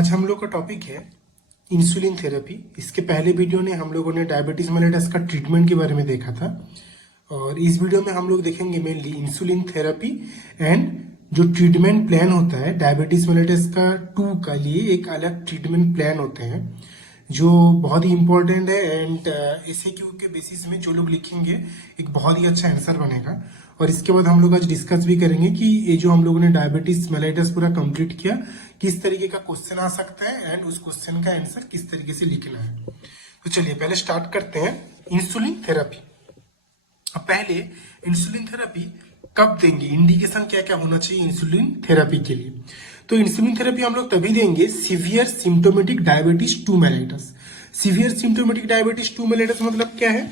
आज हम लोग का टॉपिक है इंसुलिन थेरेपी। इसके पहले वीडियो ने हम लोगों ने डायबिटीज मेलिटस का ट्रीटमेंट के बारे में देखा था और इस वीडियो में हम लोग देखेंगे मेनली इंसुलिन थेरेपी एंड जो ट्रीटमेंट प्लान होता है डायबिटीज मेलिटस का 2 का लिए एक अलग ट्रीटमेंट प्लान होते हैं जो बहुत ही इंपॉर्टेंट है एंड एसएक्यू के बेसिस में जो लोग लिखेंगे एक बहुत ही अच्छा आंसर बनेगा। और इसके बाद हम लोग आज डिस्कस भी करेंगे कि ये जो हम लोगों ने डायबिटीज मेलिटस पूरा कंप्लीट किया किस तरीके का क्वेश्चन आ सकता है एंड उस क्वेश्चन का आंसर किस तरीके से लिखना है। तो चलिए पहले स्टार्ट करते हैं इंसुलिन थेरेपी। अब पहले इंसुलिन थेरेपी कब देंगे, इंडिकेशन क्या क्या होना चाहिए इंसुलिन थेरेपी के लिए। तो इंसुलिन थेरेपी हम लोग तभी देंगे severe symptomatic diabetes 2 mellitus. Severe symptomatic diabetes 2 mellitus मतलब क्या है?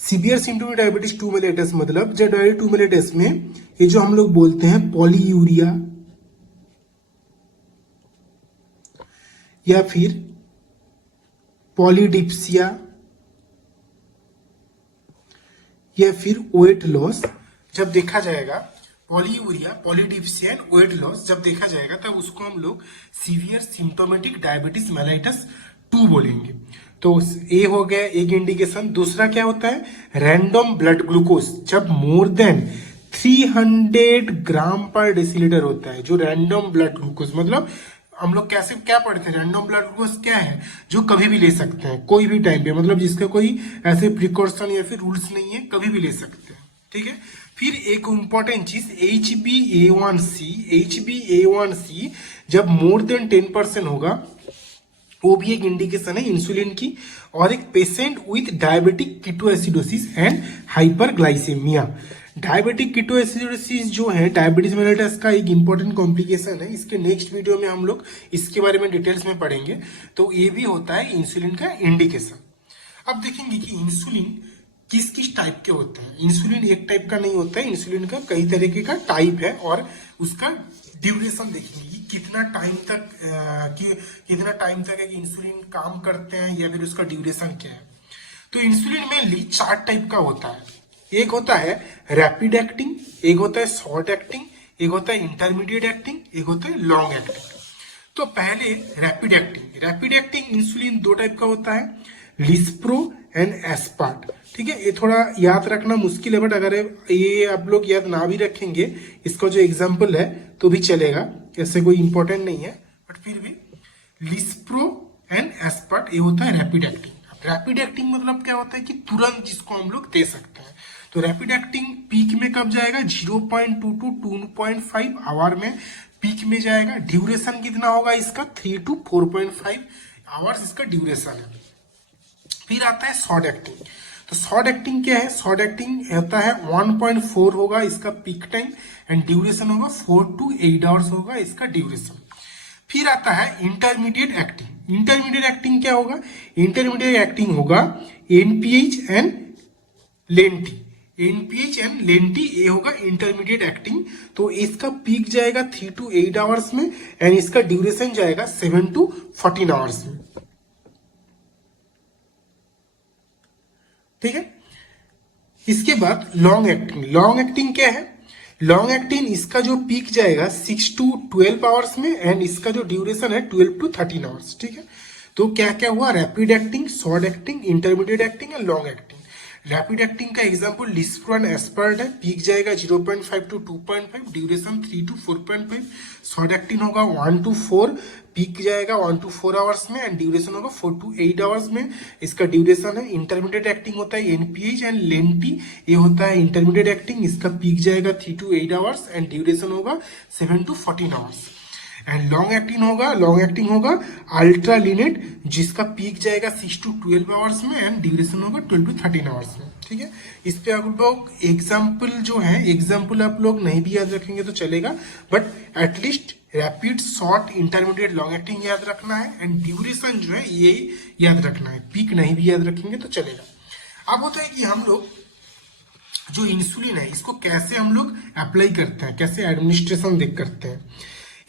सीवियर सिम्टोमेटिक डायबिटीज 2 मेलिटस मतलब जब डायबिटीज 2 मेलिटस में ये जो हम लोग बोलते हैं पॉलीयूरिया या फिर पॉलीडिप्सिया या फिर वेट लॉस जब देखा जाएगा, polyuria, polydipsia and weight loss जब देखा जाएगा तब उसको हम लोग सीवियर सिम्टोमेटिक डायबिटीज मेलिटस 2 बोलेंगे। तो ए हो गया एक इंडिकेशन। दूसरा क्या होता है? रैंडम ब्लड ग्लूकोज जब मोर देन 300 ग्राम पर डेसीलीटर होता है। जो रैंडम ब्लड ग्लूकोज मतलब हम लोग कैसे क्या पढ़ते हैं, रैंडम ब्लड ग्लूकोज क्या है? जो कभी भी ले सकते हैं कोई भी टाइम पे, मतलब जिसका कोई ऐसे प्रिकॉशन या फिर रूल्स नहीं है, कभी भी ले सकते हैं। ठीक है। फिर एक इंपॉर्टेंट चीज HbA1c, HbA1c जब मोर देन 10% होगा वो भी एक इंडिकेशन है इंसुलिन की। और एक patient with diabetic ketoacidosis and hyperglycaemia. Diabetic ketoacidosis जो है डायबिटीज मेलिटस का एक इंपॉर्टेंट कॉम्प्लिकेशन है। इसके नेक्स्ट वीडियो में हम लोग इसके बारे में डिटेल्स में पढ़ेंगे। तो ये भी होता है इंसुलिन का इंडिकेशन। अब देखेंगे कि इंसुलिन किस किस टाइप के होते हैं। इंसुलिन एक टाइप का नहीं होता है, इंसुलिन का कई तरीके का टाइप है और उसका ड्यूरेशन देखेंगे कि कितना टाइम तक एक इंसुलिन काम करते हैं या फिर उसका ड्यूरेशन क्या है। तो इंसुलिन मेनली 4 टाइप का होता है। एक होता है रैपिड एक्टिंग, एक होता है शॉर्ट एक्टिंग, एक होता है इंटरमीडिएट एक्टिंग, एक होता है लॉन्ग एक्टिंग। तो पहले rapid acting. Rapid acting insulin 2 type का होता है, लिस्प्रो एंड एस्पार्ट। ठीक है, ये थोड़ा याद रखना मुश्किल है बट अगर ये आप लोग याद ना भी रखेंगे इसका जो एग्जाम्पल है तो भी चलेगा, ऐसे कोई इंपॉर्टेंट नहीं है बट फिर भी लिस्प्रो एंड एस्पार्ट ये होता है रैपिड एक्टिंग। रैपिड एक्टिंग मतलब क्या होता है कि तुरंत जिसको हम लोग दे सकते हैं। तो रैपिड एक्टिंग पीक में कब जाएगा? 0.2 to 2.5 आवर में पीक में जाएगा। ड्यूरेशन कितना होगा इसका? 3 to 4.5 आवर्स इसका ड्यूरेशन है। फिर आता है शॉर्ट एक्टिंग। तो शॉर्ट एक्टिंग क्या है? शॉर्ट एक्टिंग होता है 1.4 होगा इसका पीक टाइम एंड ड्यूरेशन होगा 4 to 8 आवर्स होगा इसका ड्यूरेशन। फिर आता है इंटरमीडिएट एक्टिंग। इंटरमीडिएट एक्टिंग क्या होगा? इंटरमीडिएट एक्टिंग होगा NPH and lenti. NPH and lenti ये होगा इंटरमीडिएट एक्टिंग। तो इसका पीक जाएगा 3 to 8 आवर्स में एंड इसका ड्यूरेशन जाएगा 7 to 14 आवर्स में। ठीक है। इसके बाद लॉन्ग एक्टिंग। लॉन्ग एक्टिंग क्या है? लॉन्ग एक्टिंग इसका जो पीक जाएगा 6 to 12 आवर्स में एंड इसका जो ड्यूरेशन है 12 to 13 आवर्स। ठीक है। तो क्या क्या हुआ? Rapid acting, short acting, intermediate acting and long acting. Rapid acting का एग्जांपल लिस्प्रो एंड एस्पार्ट है। पीक जाएगा 0.5 to 2.5, duration 3 to 4.5। Short acting होगा 1 to 4, पीक जाएगा 1 to 4 आवर्स में एंड ड्यूरेशन होगा 4 to 8 आवर्स में इसका ड्यूरेशन है। इंटरमीडिएट एक्टिंग होता है एनपीएच एंड लेंटी, ये होता है इंटरमीडिएट एक्टिंग। इसका पीक जाएगा 3 to 8 आवर्स एंड ड्यूरेशन होगा 7 to 14 hours. And long acting होगा अल्ट्रा लीनेट जिसका पीक जाएगा 6 to 12 आवर्स में एंड ड्यूरेशन होगा 12 to 13 आवर्स में। ठीक है। इस पे आप लोग एग्जाम्पल जो है, एग्जाम्पल आप लोग नहीं भी याद रखेंगे तो चलेगा but at least rapid, short, intermediate, long acting याद रखना है एंड ड्यूरेशन जो है ये याद रखना है। पीक नहीं भी याद रखेंगे तो चलेगा। अब होता है कि हम लोग जो इंसुलिन है इसको कैसे हम लोग अप्लाई करते हैं, कैसे एडमिनिस्ट्रेशन करते हैं।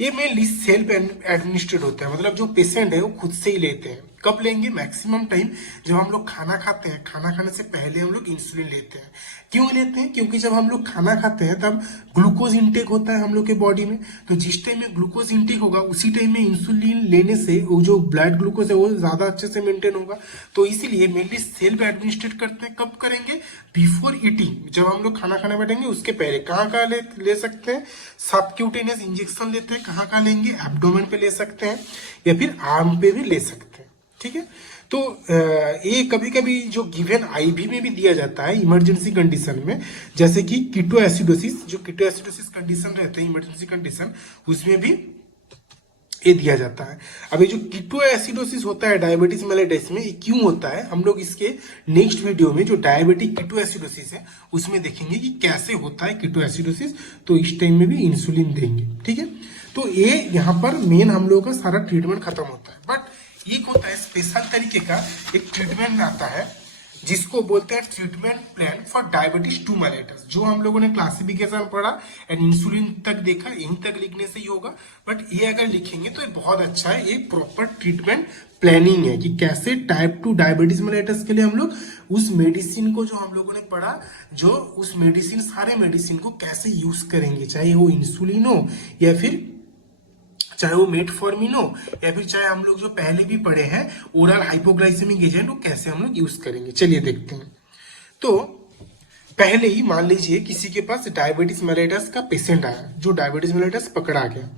ये मेनली सेल्फ एडमिनिस्ट्रेट होता है, मतलब जो पेशेंट है वो खुद से ही लेते हैं। कब लेंगे? मैक्सिमम टाइम जब हम लोग खाना खाते हैं, खाना खाने से पहले हम लोग इंसुलिन लेते हैं। क्यों लेते हैं? क्योंकि जब हम लोग खाना खाते हैं तब ग्लूकोज इंटेक होता है हम लोग के बॉडी में। तो जिस टाइम में ग्लूकोज इंटेक होगा उसी टाइम में इंसुलिन लेने से वो जो ब्लड ग्लूकोज है वो ज्यादा अच्छे से मेंटेन होगा। तो इसीलिए मेनली सेल्फ एडमिनिस्ट्रेट करते हैं। कब करेंगे? बिफोर ईटिंग, जब हम लोग खाना खाने बैठेंगे उसके पहले। कहाँ कहाँ ले सकते हैं? सबक्यूटेनियस इंजेक्शन लेते हैं। कहाँ कहाँ लेंगे? एब्डोमेन पे ले सकते हैं या फिर आर्म पे भी ले सकते हैं। ठीक है, तो ये कभी कभी जो गिवन आईवी में भी दिया जाता है इमरजेंसी कंडीशन में, जैसे कि कीटो एसिडोसिस, जो कीटो एसिडोसिस कंडीशन रहते हैं इमरजेंसी कंडीशन, उसमें भी ये दिया जाता है। अब ये जो कीटो एसिडोसिस होता है डायबिटीज मेलेटस में, ये क्यों होता है हम लोग इसके नेक्स्ट वीडियो में जो डायबिटिक कीटो एसिडोसिस है उसमें देखेंगे कि कैसे होता है कीटो एसिडोसिस। तो इस टाइम में भी इंसुलिन देंगे। ठीक है, तो ये यहाँ पर मेन हम लोग का सारा ट्रीटमेंट खत्म होता है। बट एक होता है स्पेशल तरीके का एक ट्रीटमेंट आता है जिसको बोलते हैं treatment plan for diabetes two mellitus, जो हम लोगों ने क्लासिफिकेशन पढ़ा एंड इंसुलिन तक देखा, यहीं तक लिखने से ही होगा। बट ये अगर लिखेंगे तो ये बहुत अच्छा है, ये प्रॉपर ट्रीटमेंट प्लानिंग है कि कैसे टाइप 2 डायबिटीज मेलेटस के लिए हम लोग उस मेडिसिन को जो हम लोगों ने पढ़ा, जो उस मेडिसिन सारे मेडिसिन को कैसे यूज करेंगे, चाहे वो इंसुलिन हो या फिर चाहे वो मेटफॉर्मिन हो या फिर चाहे हम लोग जो पहले भी पढ़े हैं ओरल हाइपोग्लाइसेमिक एजेंट, वो कैसे हम लोग यूज करेंगे। चलिए देखते हैं। तो पहले ही मान लीजिए किसी के पास डायबिटीज मेलेटस का पेशेंट आया, जो डायबिटीज मेलेटस पकड़ा गया।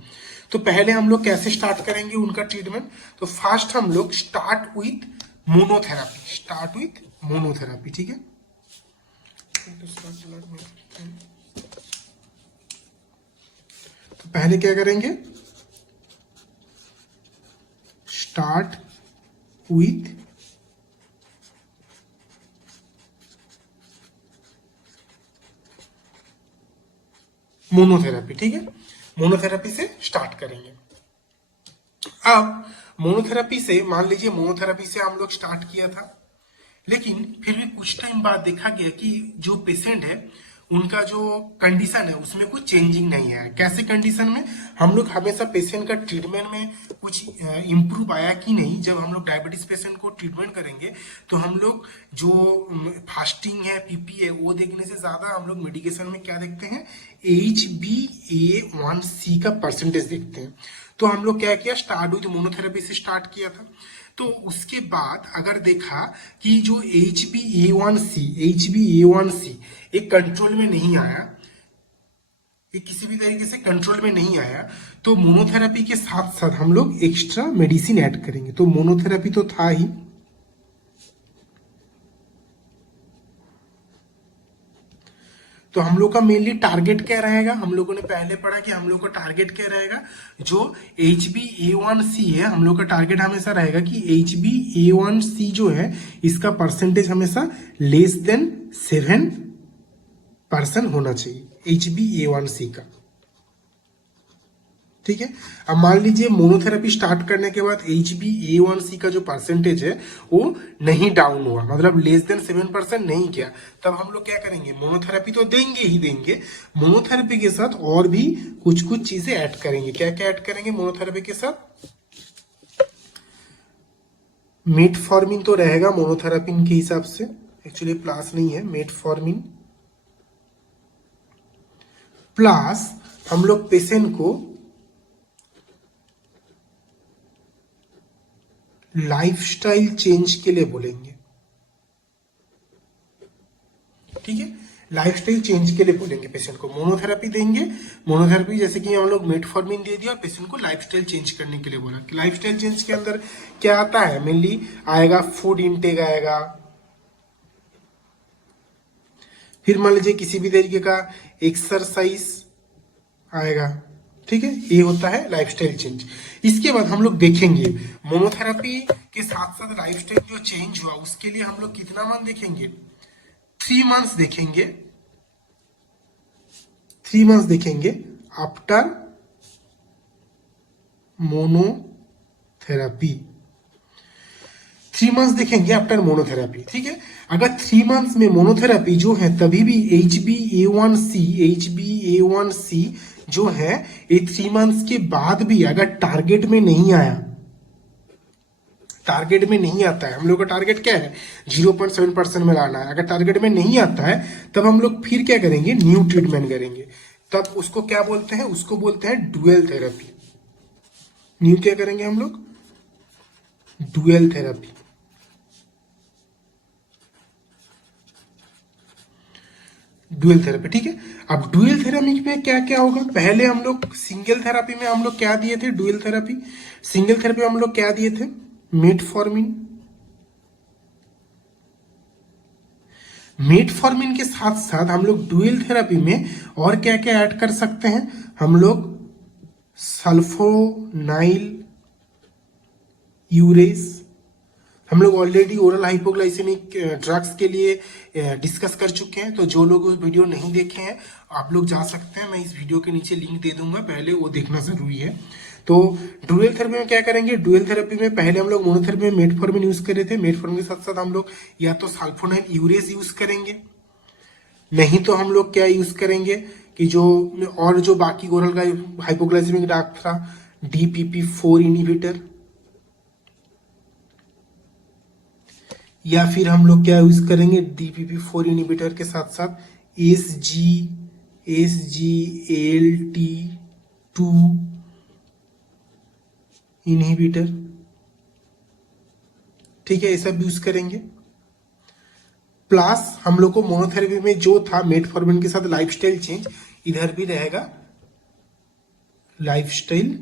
तो पहले हम लोग कैसे स्टार्ट करेंगे उनका ट्रीटमेंट? तो फर्स्ट हम लोग स्टार्ट विथ मोनोथेरापी। ठीक है, तो पहले क्या करेंगे? Start with monotherapy. ठीक है, मोनोथेरापी से स्टार्ट करेंगे। अब मोनोथेरापी से मान लीजिए मोनोथेरापी से हम लोग स्टार्ट किया था, लेकिन फिर भी कुछ टाइम बाद देखा गया कि जो पेशेंट है उनका जो कंडीशन है उसमें कुछ चेंजिंग नहीं है। कैसे कंडीशन में? हम लोग हमेशा पेशेंट का ट्रीटमेंट में कुछ इम्प्रूव आया कि नहीं। जब हम लोग डायबिटीज पेशेंट को ट्रीटमेंट करेंगे तो हम लोग जो फास्टिंग है, पीपी है, वो देखने से ज्यादा हम लोग मेडिकेशन में क्या देखते हैं? HbA1c का परसेंटेज देखते हैं। तो हम लोग क्या किया? स्टार्ट विथ मोनोथेरेपी से स्टार्ट किया था। तो उसके बाद अगर देखा कि जो HbA1c एक कंट्रोल में नहीं आया, ये किसी भी तरीके से कंट्रोल में नहीं आया, तो मोनोथेरेपी के साथ साथ हम लोग एक्स्ट्रा मेडिसिन ऐड करेंगे। तो मोनोथेरेपी तो था ही, तो हम लोग का मेनली टारगेट क्या रहेगा? हम लोगों ने पहले पढ़ा कि हम लोग का टारगेट क्या रहेगा? जो HbA1c है, हम लोग का टारगेट हमेशा रहेगा कि HbA1c जो है इसका परसेंटेज हमेशा लेस देन 7% होना चाहिए HbA1c का। ठीक है, अब मान लीजिए मोनोथेरेपी स्टार्ट करने के बाद HbA1c का जो परसेंटेज है वो नहीं डाउन हुआ, मतलब लेस देन 7% नहीं किया, तब हम लोग क्या करेंगे? मोनोथेरेपी तो देंगे ही देंगे, मोनोथेरेपी के साथ और भी कुछ कुछ चीजें ऐड करेंगे। क्या क्या ऐड करेंगे मोनोथेरेपी के साथ? मेटफॉर्मिन तो रहेगा मोनोथेरेपी के हिसाब से, एक्चुअली प्लस नहीं है, मेटफॉर्मिन प्लस हम लोग पेशेंट को लाइफस्टाइल चेंज के लिए बोलेंगे। ठीक है, लाइफस्टाइल चेंज के लिए बोलेंगे पेशेंट को। मोनोथेरेपी देंगे, मोनोथेरेपी जैसे कि हम लोग मेटफॉर्मिन दे दिया और पेशेंट को लाइफस्टाइल चेंज करने के लिए बोला। कि लाइफस्टाइल चेंज के अंदर क्या आता है? मेनली आएगा फूड इनटेक आएगा, फिर मान लीजिए किसी भी तरीके का एक्सरसाइज आएगा। ठीक है, ये होता है लाइफस्टाइल चेंज। इसके बाद हम लोग देखेंगे मोनोथेरेपी के साथ साथ लाइफस्टाइल जो चेंज हुआ उसके लिए हम लोग कितना मंथ देखेंगे? 3 मंथ्स देखेंगे। 3 मंथ्स देखेंगे आफ्टर मोनोथेरेपी। 3 मंथ्स देखेंगे आफ्टर मोनोथेरेपी। ठीक है, अगर 3 मंथ्स में मोनोथेरेपी जो है तभी भी HbA1c जो है ये 3 मंथ्स के बाद भी अगर टारगेट में नहीं आया, टारगेट में नहीं आता है, हम लोग का टारगेट क्या है 0.7% में लाना है, अगर टारगेट में नहीं आता है तब हम लोग फिर क्या करेंगे, न्यू ट्रीटमेंट करेंगे। तब उसको क्या बोलते हैं, उसको बोलते हैं डुअल थेरेपी। न्यू क्या करेंगे हम लोग, डुअल थेरेपी। डुअल थेरेपी, ठीक है। अब डुअल थेरेपी में क्या क्या होगा, पहले हम लोग सिंगल थेरेपी में हम लोग क्या दिए थे, डुअल थेरेपी सिंगल थेरेपी में हम लोग क्या दिए थे, मेटफॉर्मिन। मेटफॉर्मिन के साथ साथ हम लोग डुअल थेरेपी में और क्या क्या ऐड कर सकते हैं, हम लोग सल्फोनाइल यूरेस, हम लोग ऑलरेडी ओरल हाइपोग्लाइसेमिक ड्रग्स के लिए डिस्कस कर चुके हैं, तो जो लोग उस वीडियो नहीं देखे हैं आप लोग जा सकते हैं, मैं इस वीडियो के नीचे लिंक दे दूंगा, पहले वो देखना जरूरी है। तो डुअल थेरेपी में क्या करेंगे, डुअल थेरेपी में पहले हम लोग मोनोथेरेपी में मेटफॉर्मिन यूज कर रहे थे, मेटफॉर्मिन के साथ साथ हम लोग या तो सल्फोनाइल यूरेस यूज करेंगे, नहीं तो हम लोग क्या यूज करेंगे कि जो और जो बाकी ओरल का हाइपोग्लाइसेमिक ड्रग था DPP-4 इनहिबिटर, या फिर हम लोग क्या यूज करेंगे DPP-4 इनहिबिटर के साथ साथ SGLT2 इनहिबिटर, ठीक है, ये सब यूज करेंगे। प्लस हम लोग को मोनोथेरेपी में जो था मेटफॉर्मिन के साथ लाइफस्टाइल चेंज, इधर भी रहेगा लाइफस्टाइल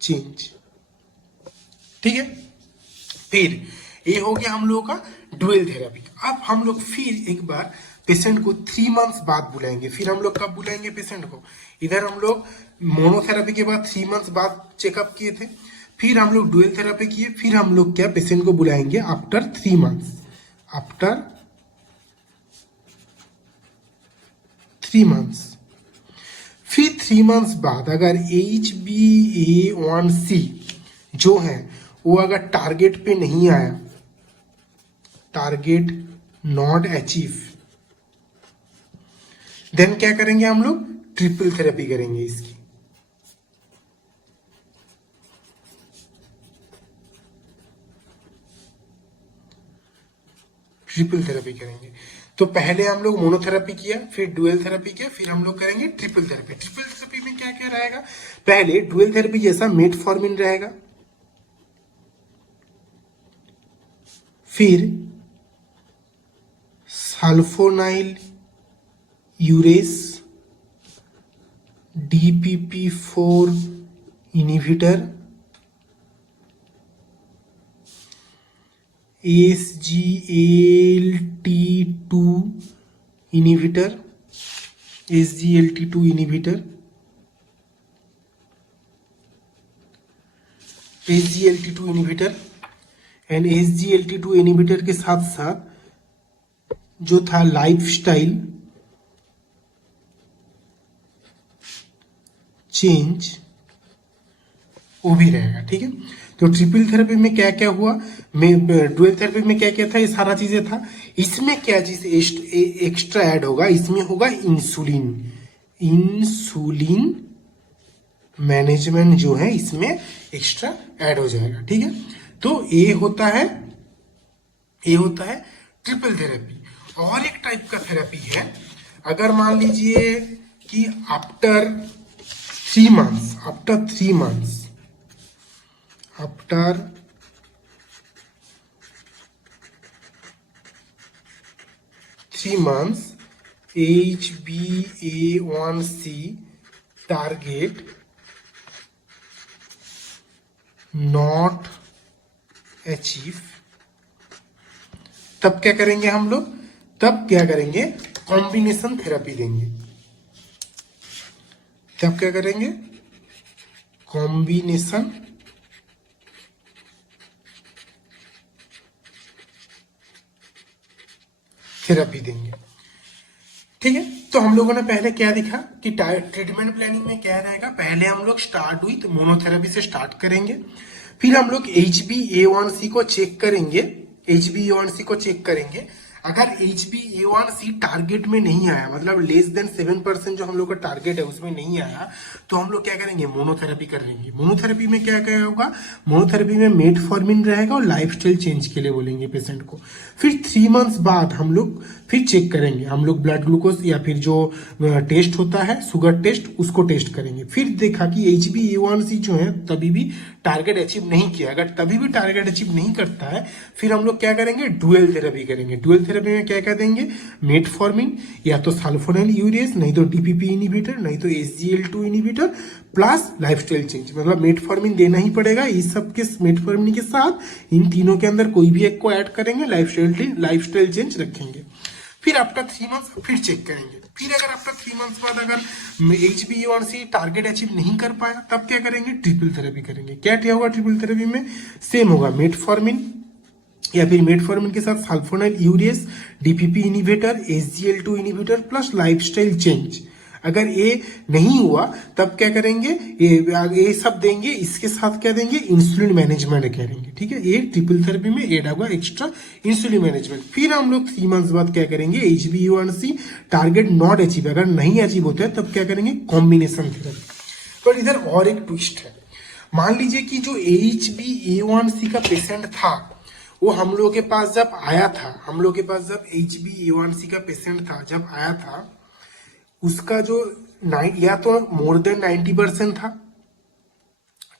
चेंज, ठीक है। फिर ये हो गया हम लोगों का डुअल थेरेपी। अब हम लोग फिर एक बार पेशेंट को 3 मंथ्स बाद बुलाएंगे। फिर हम लोग कब बुलाएंगे पेशेंट को, इधर हम लोग मोनोथेरेपी के बाद 3 मंथ्स बाद चेकअप किए थे, फिर हम लोग डुअल थेरेपी किए, फिर हम लोग क्या पेशेंट को बुलाएंगे आफ्टर 3 मंथ्स, आफ्टर 3 मंथ्स। फिर 3 मंथ्स बाद अगर HbA1c जो है वो अगर टारगेट पे नहीं आया, टारगेट नॉट अचीव, देन क्या करेंगे हम लोग, ट्रिपल थेरेपी करेंगे इसकी। ट्रिपल थेरेपी करेंगे। तो पहले हम लोग मोनोथेरेपी किया, फिर डुअल थेरेपी किया, फिर हम लोग करेंगे ट्रिपल थेरेपी। ट्रिपल थेरेपी में क्या क्या रहेगा, पहले डुअल थेरेपी जैसा मेटफॉर्मिन रहेगा, फिर sulfonyl urease, DPP-4 inhibitor, SGLT2 inhibitor, SGLT2 inhibitor, SGLT2 inhibitor and SGLT2 inhibitor के साथ साथ जो था लाइफस्टाइल चेंज वो भी रहेगा, ठीक है। तो ट्रिपल थेरेपी में क्या क्या हुआ, डुअल थेरेपी में क्या क्या था, ये सारा चीजें था। इसमें क्या चीज एक्स्ट्रा ऐड होगा, इसमें होगा इंसुलिन। इंसुलिन मैनेजमेंट जो है इसमें एक्स्ट्रा ऐड हो जाएगा, ठीक है। तो ये होता है ट्रिपल थेरेपी। और एक टाइप का थेरेपी है, अगर मान लीजिए कि after 3 months, after 3 months HbA1c target not achieve, तब क्या करेंगे हम लोग, तब क्या करेंगे, कॉम्बिनेशन थेरेपी देंगे। तब क्या करेंगे, कॉम्बिनेशन थेरेपी देंगे, ठीक है। तो हम लोगों ने पहले क्या देखा कि ट्रीटमेंट प्लानिंग में क्या रहेगा, पहले हम लोग स्टार्ट विथ मोनोथेरेपी से स्टार्ट करेंगे, फिर हम लोग HbA1c को चेक करेंगे, HbA1c को चेक करेंगे। अगर HbA1c टारगेट में नहीं आया, मतलब लेस देन 7% जो हम लोग का टारगेट है उसमें नहीं आया, तो हम लोग क्या करेंगे, मोनोथेरेपी करेंगे। मोनोथेरेपी में क्या क्या होगा, मोनोथेरेपी में मेटफॉर्मिन रहेगा और लाइफस्टाइल चेंज के लिए बोलेंगे पेशेंट को। फिर 3 मंथ्स बाद हम लोग फिर चेक करेंगे, हम लोग ब्लड ग्लूकोज या फिर जो टेस्ट होता है शुगर टेस्ट उसको टेस्ट करेंगे। फिर देखा कि HbA1c जो है तभी भी टारगेट अचीव नहीं किया, अगर तभी भी टारगेट अचीव नहीं करता है, फिर हम लोग क्या करेंगे, डुअल थेरेपी करेंगे। डुअल थेरेपी में क्या क्या देंगे, मेटफॉर्मिन या तो सल्फोनिल यूरेज, नहीं तो DPP इनिबिटर, नहीं तो SGLT2 inhibitor plus lifestyle change. मतलब मेटफॉर्मिन देना ही पड़ेगा, इस सब के मेटफॉर्मिन के साथ इन तीनों के अंदर कोई भी एक को ऐड करेंगे, लाइफस्टाइल चेंज रखेंगे। फिर आफ्टर 3 मंथ्स फिर चेक करेंगे। फिर अगर आफ्टर 3 मंथ्स बाद अगर HbA1c टारगेट अचीव नहीं कर पाया, तब क्या करेंगे, ट्रिपल थेरेपी करेंगे। क्या होगा ट्रिपल थेरेपी में, सेम होगा, मेटफॉर्मिन या फिर मेटफॉर्मिन के साथ sulphonyl urease, DPP inhibitor, SGLT2 inhibitor plus lifestyle change. अगर ये नहीं हुआ तब क्या करेंगे, ये सब देंगे, इसके साथ क्या देंगे, इंसुलिन मैनेजमेंट करेंगे। ठीक है, ये ट्रिपल थेरेपी में ऐड होगा एक्स्ट्रा इंसुलिन मैनेजमेंट। फिर हम लोग 3 मंथ्स बाद क्या करेंगे, HbA1c टारगेट नॉट अचीव, अगर नहीं अचीव होता है तब क्या करेंगे, कॉम्बिनेशन थेरेपी। पर इधर और एक ट्विस्ट है, मान लीजिए कि जो HbA1c का पेशेंट था वो हम लोग के पास जब आया था, हम लोग के पास जब HbA1c का पेशेंट था जब आया था, उसका जो या तो मोर देन 90% था,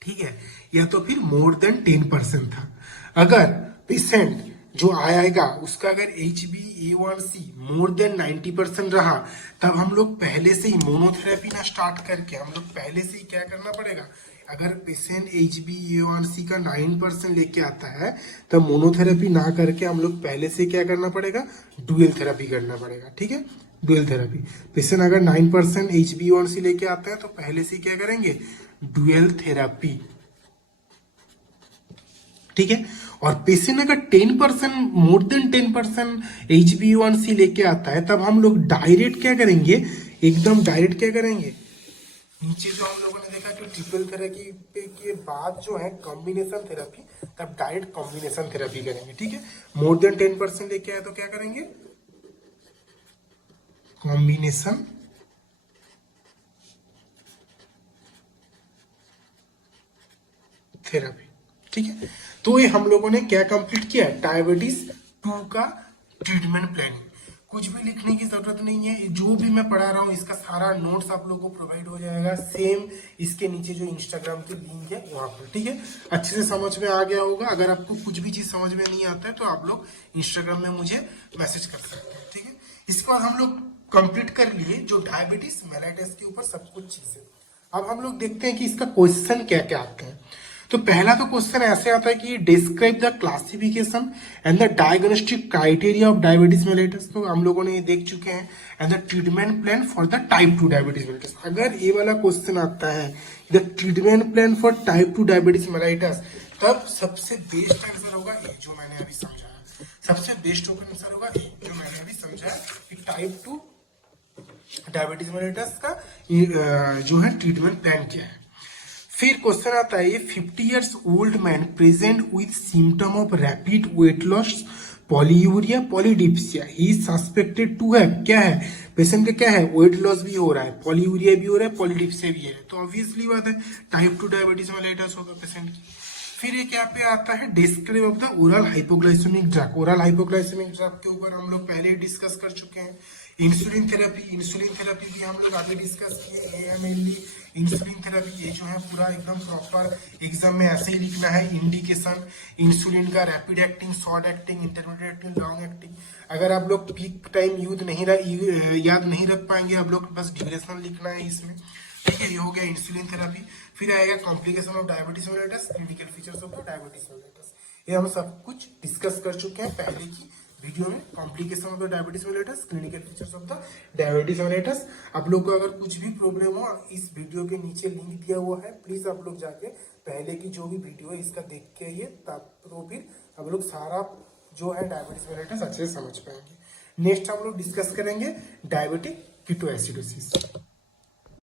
ठीक है, या तो फिर मोर देन 10% था। अगर पेशेंट जो आएगा उसका अगर HbA1c मोर देन 90% रहा, तब हम लोग पहले से ही मोनोथेरेपी ना स्टार्ट करके हम लोग पहले से ही क्या करना पड़ेगा, अगर पेशेंट HbA1c का 9% लेके आता है तब मोनोथेरेपी ना करके हम लोग पहले से क्या करना पड़ेगा, डुअल थेरेपी करना पड़ेगा। ठीक है, डुअल थेरेपी। पेशेंट अगर 9% HbA1c लेके आता है तो पहले से क्या करेंगे, डुअल थेरेपी। ठीक है, और पेशेंट अगर 10% मोर देन 10% HbA1c लेके आता है तब हम लोग डायरेक्ट क्या करेंगे, एकदम डायरेक्ट क्या करेंगे, नीचे जो हम लोगों ने देखा कि ट्रिपल थेरेपी के बाद जो है कॉम्बिनेशन थेरेपी, तब डायरेक्ट कॉम्बिनेशन थेरेपी करेंगे। ठीक है, मोर देन 10% लेके आए तो क्या करेंगे, कॉम्बिनेशन थेरेपी। ठीक है, तो ये हम लोगों ने क्या कंप्लीट किया, डायबिटीज 2 का ट्रीटमेंट प्लानिंग। कुछ भी लिखने की जरूरत नहीं है, जो भी मैं पढ़ा रहा हूँ इसका सारा नोट्स आप लोगों को प्रोवाइड हो जाएगा, सेम इसके नीचे जो इंस्टाग्राम की लिंक है वहां पर। ठीक है, अच्छे से समझ में आ गया होगा। अगर आपको कुछ भी चीज समझ में नहीं आता है तो आप लोग इंस्टाग्राम में मुझे मैसेज कर सकते हैं। ठीक है, इसके बाद हम लोग कंप्लीट कर लिए जो डायबिटीज मेलाइटिस के ऊपर सब कुछ चीजें। अब हम लोग देखते हैं कि इसका क्वेश्चन क्या क्या आते हैं। तो पहला तो क्वेश्चन ऐसे आता है कि describe the classification and the diagnostic criteria of diabetes mellitus. तो हम लोगों ने ये देख चुके हैं, and the treatment plan for the type 2 diabetes mellitus. अगर ये वाला क्वेश्चन आता है the treatment plan for type 2 diabetes mellitus, तब सबसे बेस्ट आंसर होगा ए, जो मैंने अभी समझाया। सबसे बेस्ट आंसर होगा ए, जो मैंने अभी समझाया कि टाइप 2 डायबिटीज मेलाइटिस का जो है ट्रीटमेंट प्लान क्या है। फिर क्वेश्चन आता है, 50 years old man present with symptom of rapid weight loss, polyuria, polydipsia, he suspected to have, क्या है पेशेंट का, क्या है, वेट लॉस भी हो रहा है, पॉलीयूरिया भी हो रहा है, पॉलीडिप्सिया भी है, तो ऑब्वियसली बात है टाइप 2 डायबिटीज मेलाइटिस होगा पेशेंट की। फिर ये क्या पे आता है, describe of the oral hypoglycemic drug. Oral hypoglycemic drug के ऊपर हम लोग पहले ही डिस्कस कर चुके हैं। इंसुलिन थेरेपी भी हम लोग आगे डिस्कस किए, AMLE इंसुलिन थेरेपी। ये जो है पूरा एकदम प्रॉपर एग्जाम में ऐसे ही लिखना है, इंडिकेशन इंसुलिन का, rapid acting, short acting, intermediate acting, long acting. अगर आप लोग पीक टाइम याद नहीं रख पाएंगे, आप लोग बस ड्यूरेशन लिखना है इसमें। ठीक है, ये हो गया इंसुलिन थेरेपी। फिर आएगा complication of diabetes mellitus, clinical features of the diabetes mellitus. ये हम सब कुछ डिस्कस कर चुके हैं पहले की वीडियो में। Complication of the diabetes mellitus, clinical features of the diabetes mellitus. आप लोग को अगर कुछ भी प्रॉब्लम हो, इस वीडियो के नीचे लिंक दिया हुआ है, प्लीज आप लोग जाके पहले की जो भी वीडियो है इसका देख के आइए, तब तो फिर आप लोग सारा जो है डायबिटीज मेलाइटिस अच्छे से समझ पाएंगे। नेक्स्ट हम लोग डिस्कस करेंगे डायबिटिक कीटोएसिडोसिस।